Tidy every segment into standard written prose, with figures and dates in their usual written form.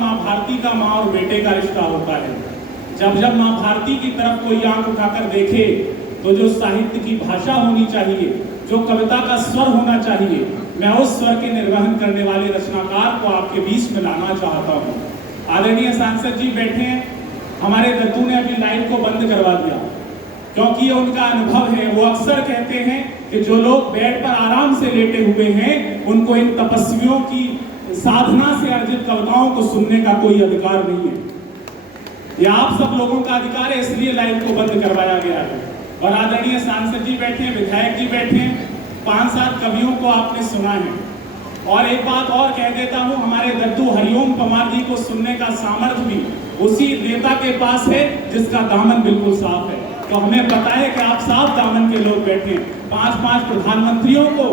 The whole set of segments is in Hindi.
माँ भारती का माँ और बेटे का रिश्ता होता है। जब जब माँ भारती की तरफ कोई आंख उठाकर देखे तो जो साहित्य की भाषा होनी चाहिए, जो कविता का स्वर होना चाहिए, मैं उस स्वर के निर्वहन करने वाले रचनाकार को आपके बीच में लाना चाहता हूँ। आदरणीय सांसद जी बैठे हैं। हमारे दत्तू ने अभी लाइव को बंद करवा दिया क्योंकि ये उनका अनुभव है। वो अक्सर कहते हैं कि जो लोग बेड पर आराम से लेटे हुए हैं उनको इन तपस्वियों की साधना से अर्जित कविताओं को सुनने का कोई अधिकार नहीं है। ये आप सब लोगों का अधिकार है, इसलिए लाइव को बंद करवाया गया है। और आदरणीय सांसद जी बैठे हैं, विधायक जी बैठे हैं, 5-7 कवियों को आपने सुना है। और एक बात और कह देता हूं, हमारे दद्दू हरिओम पमार जी को सुनने का सामर्थ्य भी उसी नेता के पास है जिसका दामन बिल्कुल साफ है। तो हमें पता है कि आप साफ दामन के लोग बैठे हैं। 5-5 प्रधानमंत्रियों को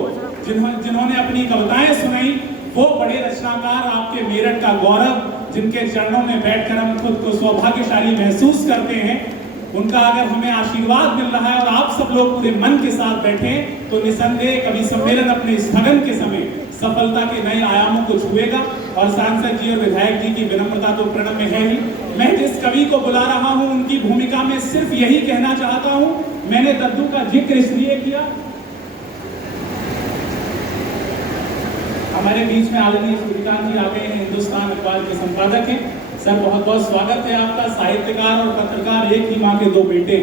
जिन्होंने अपनी कविताएं सुनाई, वो बड़े रचनाकार, आपके मेरठ का गौरव, जिनके चरणों में बैठकर हम खुद को सौभाग्यशाली महसूस करते हैं, उनका अगर हमें आशीर्वाद मिल रहा है और आप सब लोग पूरे मन के साथ बैठे हैं तो निसंदेह कवि सम्मेलन अपने स्थगन के समय सफलता के नए आयामों को छुएगा। और सांसद जी और विधायक जी की विनम्रता तो प्रणव में है ही। मैं जिस कवि को बुला रहा हूं उनकी भूमिका में सिर्फ यही कहना चाहता हूं, मैंने दद्दू का जिक्र इसलिए किया, हमारे बीच में आदरणीय सूर्यकांत जी आ गए हैं, हिंदुस्तान अखबार के संपादक हैं। सर बहुत बहुत स्वागत है आपका। साहित्यकार और पत्रकार, एक ही माँ के 2 बेटे,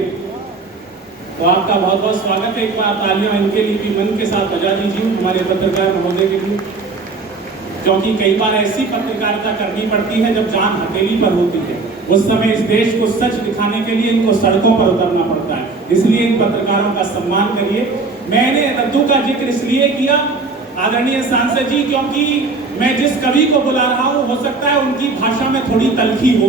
तो आपका बहुत बहुत स्वागत है। एक बार तालियां इनके लिए भी मन के साथ बजा दीजिए, हमारे पत्रकार महोदय के लिए, क्योंकि कई बार ऐसी पत्रकारिता करनी पड़ती है जब जान हथेली पर होती है। उस समय इस देश को सच दिखाने के लिए इनको सड़कों पर उतरना पड़ता है, इसलिए इन पत्रकारों का सम्मान करिए। मैंने दद्दू का जिक्र इसलिए किया आदरणीय सांसद जी, क्योंकि मैं जिस कवि को बुला रहा हूं हो सकता है उनकी भाषा में थोड़ी तलखी हो।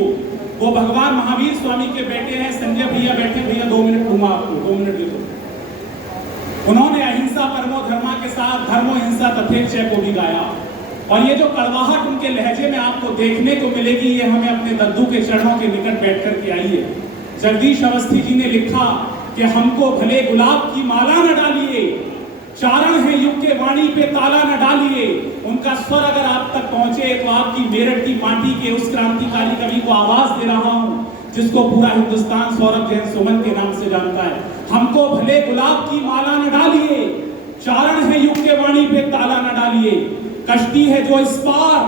वो भगवान महावीर स्वामी के बेटे हैं। संजय भैया बैठे, भैया 2 मिनट दूंगा आपको, 2 मिनट दे दो। उन्होंने अहिंसा परमो धर्मा के साथ धर्मो हिंसा तथेक्षय को भी गाया। और ये जो कड़वाहट उनके लहजे में आपको देखने को मिलेगी, ये हमें अपने दद्दू के चरणों के निकट बैठ कर के आई है। जगदीश अवस्थी जी ने लिखा कि हमको भले गुलाब की माला न डालिए, चारण है युग के वाणी पे ताला न डालिए। उनका स्वर अगर आप तक पहुंचे तो आपकी मेरठ की माटी के उस क्रांतिकारी कवि को आवाज दे रहा हूं जिसको पूरा हिंदुस्तान सौरभ जैन सुमन के नाम से जानता है। हमको भले गुलाब की माला न डालिए, चारण है युग के वाणी पे ताला न डालिए। कश्ती है जो इस पार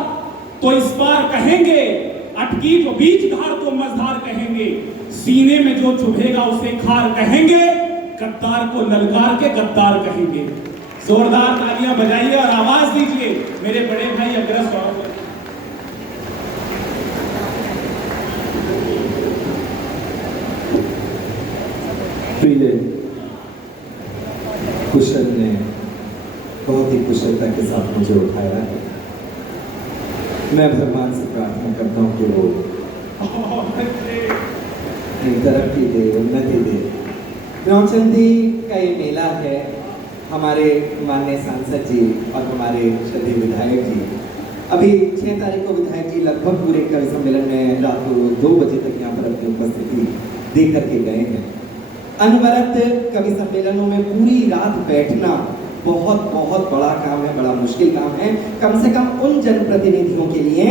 तो इस पार कहेंगे, अटकी जो बीच धार तो मझधार कहेंगे। सीने में जो चुभेगा उसे खार कहेंगे, गद्दार को ललकार के गद्दार कहेंगे। जोरदार तालियां बजाइए और आवाज दीजिए मेरे बड़े भाई अग्रज सौरभ। प्रिय कुशल ने बहुत ही कुशलता के साथ मुझे उठाया है। मैं भगवान से प्रार्थना करता हूँ कि वो तरक्की दे, उन्नति दे। नौचंदी का ये मेला है। हमारे माननीय सांसद जी और हमारे श्रद्धेय विधायक जी अभी 6 तारीख को विधायक जी लगभग पूरे कवि सम्मेलन में रात को 2 बजे तक यहाँ पर अपनी उपस्थिति दे करके गए हैं। अनवरत कवि सम्मेलनों में पूरी रात बैठना बहुत बहुत बड़ा काम है, बड़ा मुश्किल काम है। कम से कम उन जनप्रतिनिधियों के लिए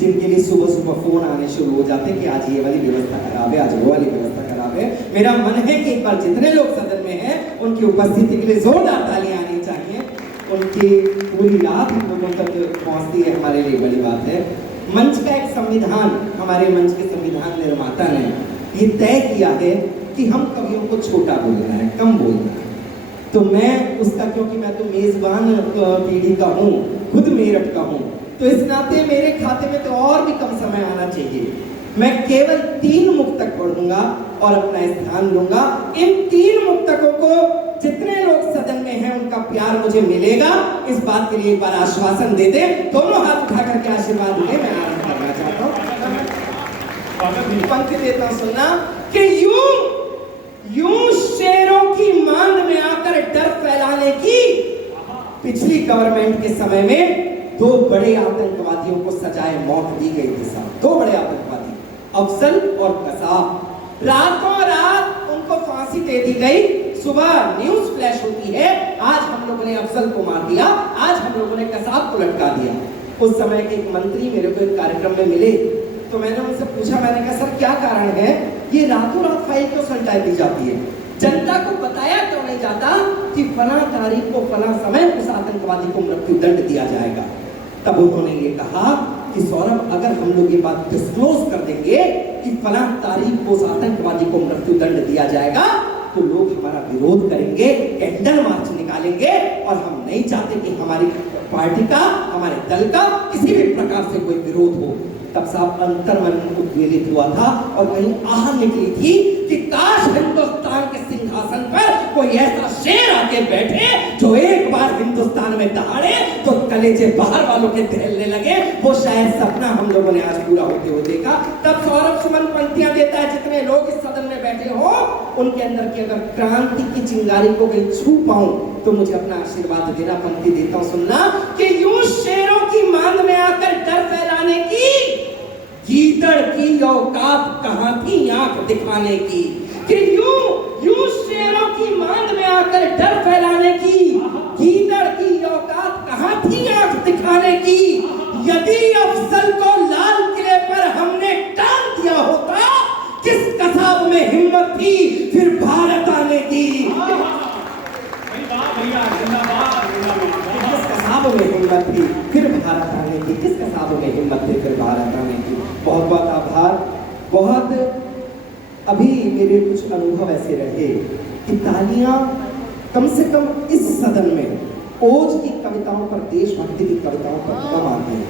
जिनके लिए सुबह सुबह फोन आने शुरू हो जाते हैं कि आज ये वाली व्यवस्था खराब है, आज वो वाली व्यवस्था खराब है। मेरा मन है कि एक बार जितने लोग सदन में हैं उनकी उपस्थिति के लिए जोरदार तालियां आनी चाहिए। उनकी पूरी रात हम लोगों तक पहुंचती है, हमारे लिए बड़ी बात है। मंच का एक संविधान, हमारे मंच के संविधान निर्माता ने ये तय किया है कि हम कवियों को छोटा बोलना है, कम बोलना है। तो मैं उसका, क्योंकि मैं तो मेजबान पीढ़ी का हूँ, खुद मेरठ का हूँ, तो इस नाते मेरे खाते में तो और भी कम समय आना चाहिए। मैं केवल 3 मुक्तक पढ़ूंगा और अपना स्थान लूंगा। इन 3 मुक्तकों को जितने लोग सदन में हैं उनका प्यार मुझे मिलेगा, इस बात के लिए एक बार आश्वासन दे दे। दोनों हाथ उठा करके आशीर्वाद दें। मैं आरंभ करना चाहता हूँ। पंक्ति देता हूँ, सुनना कि यूं शेरों की मांग में आकर डर फैलाने की पिछली गवर्नमेंट के समय में 2 बड़े आतंकवादियों को सजाए मौत दी गई थी साहब। 2 बड़े आतंकवादी, अफजल और कसाब। रातों रात उनको फांसी दे दी गई। सुबह न्यूज फ्लैश होती है, आज हम लोगों ने अफजल को मार दिया, आज हम लोगों ने कसाब को लटका दिया। उस समय के एक मंत्री मेरे को एक कार्यक्रम में मिले, तो मैंने उनसे पूछा, मैंने कहा सर क्या कारण है ये रातों रात फाइल क्यों सल्टाई दी जाती है, जनता को बताया क्यों नहीं जाता कि फला तारीख को फला समय उस आतंकवादी को मृत्यु दंड दिया जाएगा। तब उन्होंने ये कहा कि सौरभ, अगर हम लोग ये बात डिस्क्लोज कर देंगे कि फला तारीख को उस आतंकवादी को मृत्यु दंड दिया जाएगा तो लोग हमारा विरोध करेंगे, कैंडल मार्च निकालेंगे, और हम नहीं चाहते कि हमारी पार्टी का, हमारे दल का किसी भी प्रकार से कोई विरोध हो। तब साहब अंतर्मन उद्वेलित हुआ था और कहीं आह निकली थी कि काश हिंदुस्तान के सिंहासन पर कोई ऐसा शेर आके बैठे जो एक बार हिंदुस्तान में दहाड़े तो कलेजे बाहर वालों के दहलने लगे। वो शायद सपना हम लोगों ने आज पूरा होते हुए देखा। तब सौरभ सुमन पंक्तियां देता है, जितने लोग इस सदन में बैठे हो उनके अंदर की अगर क्रांति की चिंगारी को कहीं छू पाऊं तो मुझे अपना आशीर्वाद देना। पंक्ति देता हूं, सुनना कि यूं शेरों की मांद में आकर डर फैलाने की गीदड़ की औकात कहां थी आंख दिखाने की, कि यूं शेरों की मांद में आकर डर फैलाने की गीदड़ की औकात कहां थी आंख दिखाने की। यदि अफजल को लाल किले पर हमने टांग दिया होता, किस कसाब में हिम्मत थी फिर भारत आने की। किस कसाब में हिम्मत थी फिर भारत आने की, किस कसाब में हिम्मत थी फिर भारत आने की। बहुत बहुत आभार। बहुत अभी मेरे कुछ अनुभव ऐसे रहे कि तालियां कम से कम इस सदन में ओज की कविताओं पर, देशभक्ति की कविताओं पर कम आती हैं,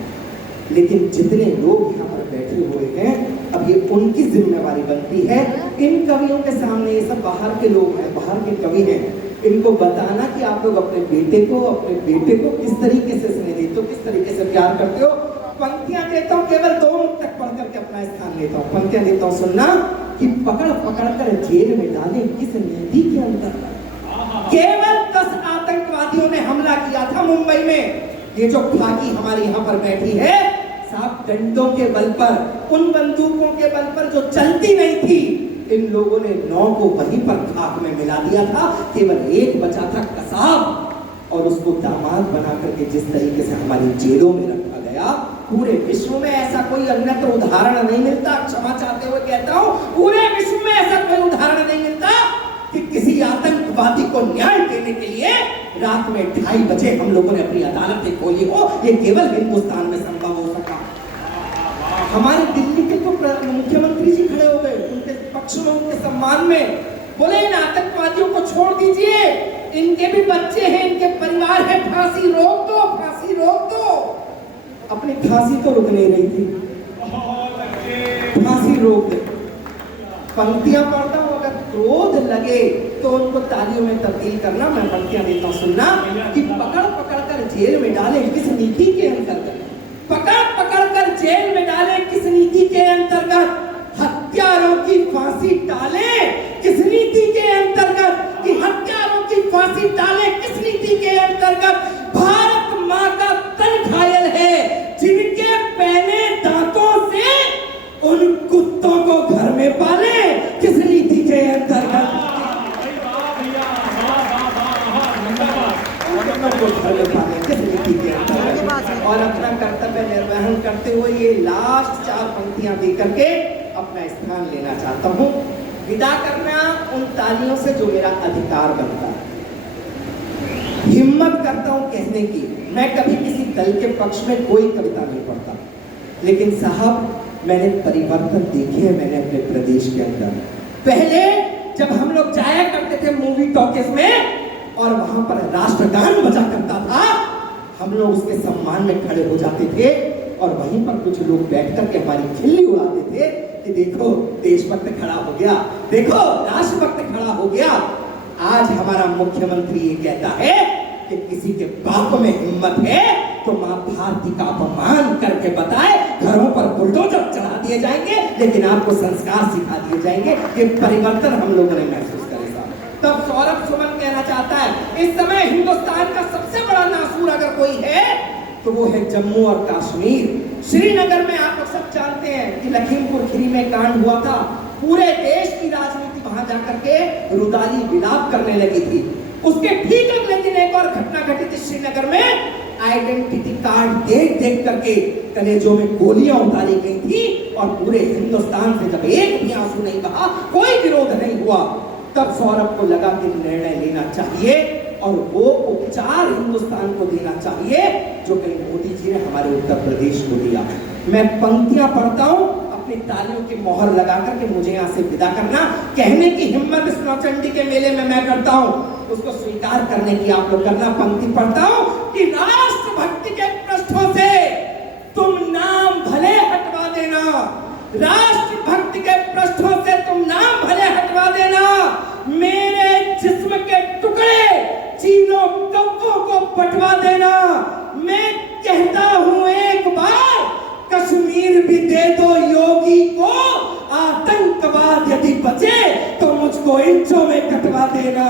लेकिन जितने लोग यहाँ पर बैठे हुए हैं अब ये उनकी जिम्मेवारी बनती है इन कवियों के सामने, ये सब बाहर के लोग हैं, बाहर के कवि हैं, इनको बताना कि आप लोग अपने बेटे को किस तरीके से स्नेह देते हो, किस तरीके से प्यार करते हो। पंक्तियां देता हूँ, केवल 2 मिनट तक पढ़ करके अपना स्थान लेता हूँ। पंक्तियां देता हूँ, सुनना कि पकड़ कर जेल में डाले किस नीति के अंतर्गत। केवल 10 आतंकवादियों ने हमला किया था मुंबई में। ये जो खाकी हमारी यहाँ पर बैठी है साहब, डंडों के बल पर, उन बंदूकों के बल पर जो चलती नहीं थी, इन लोगों ने 9 को वहीं पर खाक में मिला दिया था। केवल एक बचा था कसाब, और उसको दामाद बना करके जिस तरीके से हमारी जेलों में रखा गया, पूरे विश्व में ऐसा कोई अन्यत्र उदाहरण नहीं मिलता। क्षमा चाहते हुए कहता हूं, पूरे विश्व में ऐसा कोई उदाहरण नहीं मिलता कि किसी आतंकवादी को न्याय देने के लिए रात में 2:30 बजे हम लोगों ने अपनी अदालतें खोली हो। ये केवल हिंदुस्तान में संभव हो सका। हमारे दिल्ली के तो मुख्यमंत्री जी खड़े हो गए, उनके पक्ष में, उनके सम्मान में, बोले इन आतंकवादियों को छोड़ दीजिए, इनके भी बच्चे हैं, इनके परिवार है, फांसी रोक दो, फांसी रोक दो। अपनी फांसी तो रुक नहीं रही थी, फांसी रोक दे। पंक्तियां पढ़ता हूं, अगर क्रोध लगे तो उनको तालियों में तब्दील करना। मैं पंक्तियां देता हूं, सुनना कि पकड़ कर जेल में डाले किस नीति के अंतर्गत, पकड़ कर जेल में डाले किस नीति के अंतर्गत, हत्यारों की फांसी डाले किस नीति के अंतर्गत, कि हत्यारों की फांसी डाले किस नीति के अंतर्गत। भारत माँ का तन घायल है, जिनके पहने दांतों से उन कुत्तों को घर में पाले किस नीति के अंतर्गत। किस नीति के अंतर्गत। और अपना कर्तव्य निर्वहन करते हुए ये लास्ट 4 पंक्तियां दे करके अपना स्थान लेना चाहता हूं। विदा करना उन तालियों से जो मेरा अधिकार बनता है। हिम्मत करता हूं कहने की, मैं कभी किसी दल के पक्ष में कोई कविता नहीं पढ़ता, लेकिन साहब मैंने परिवर्तन देखे हैं मैंने अपने प्रदेश के अंदर। पहले जब हम लोग जाया करते थे मूवी टॉकीज में और वहां पर राष्ट्रगान बजा करता था, हम लोग उसके सम्मान में खड़े हो जाते थे और वहीं पर कुछ लोग बैठ करके हमारी खिल्ली उड़ाते थे कि देखो देशभक्त खड़ा हो गया, देखो राष्ट्रभक्त खड़ा हो गया। आज हमारा मुख्यमंत्री ये कहता है कि किसी के बाप में हिम्मत है तो मां भारती का अपमान करके बताए, घरों पर बुलडोजर चढ़ा दिए जाएंगे, लेकिन आपको संस्कार सिखा दिए जाएंगे। ये परिवर्तन हम लोगों ने महसूस करेगा। तब सौरभ सुमन कहना चाहता है, इस समय हिंदुस्तान का सबसे बड़ा नासूर अगर कोई है तो वो है जम्मू और कश्मीर। श्रीनगर में आप लोग सब जानते हैं कि लखीमपुर खीरी में कांड हुआ था। पूरे देश की राजनीति वहां जाकर के रुदाली विलाप करने लगी थी। उसके ठीक अगले दिन एक और घटना घटी थी श्रीनगर में। आइडेंटिटी कार्ड देख देख करके कलेजों में गोलियां उतारी गई थी और पूरे हिंदुस्तान से जब एक भी आंसू नहीं बहा, कोई विरोध नहीं हुआ, तब सौरभ को लगा कि निर्णय लेना चाहिए और वो उपचार हिंदुस्तान को देना चाहिए जो कहीं मोदी जी ने हमारे उत्तर प्रदेश को दिया। मैं पंक्तियां पढ़ता हूं, अपनी तालियों की मोहर लगा करके मुझे यहाँ से विदा करना। कहने की हिम्मत इस नौचंडी के मेले में मैं करता हूँ, उसको स्वीकार करने की आप लोग करना। पंक्ति पढ़ता हूँ कि राष्ट्रभक्ति के पृष्ठों से तुम नाम भले हटवा देना, राष्ट्रभक्ति के पृष्ठों से तुम नाम भले हटवा देना, मेरे जिस्म के टुकड़े चीनों कौवों को बंटवा देना। मैं कहता हूं एक बार, कश्मीर भी दे दो योगी को, आतंकवाद यदि बचे तो मुझको इंचों में कटवा देना।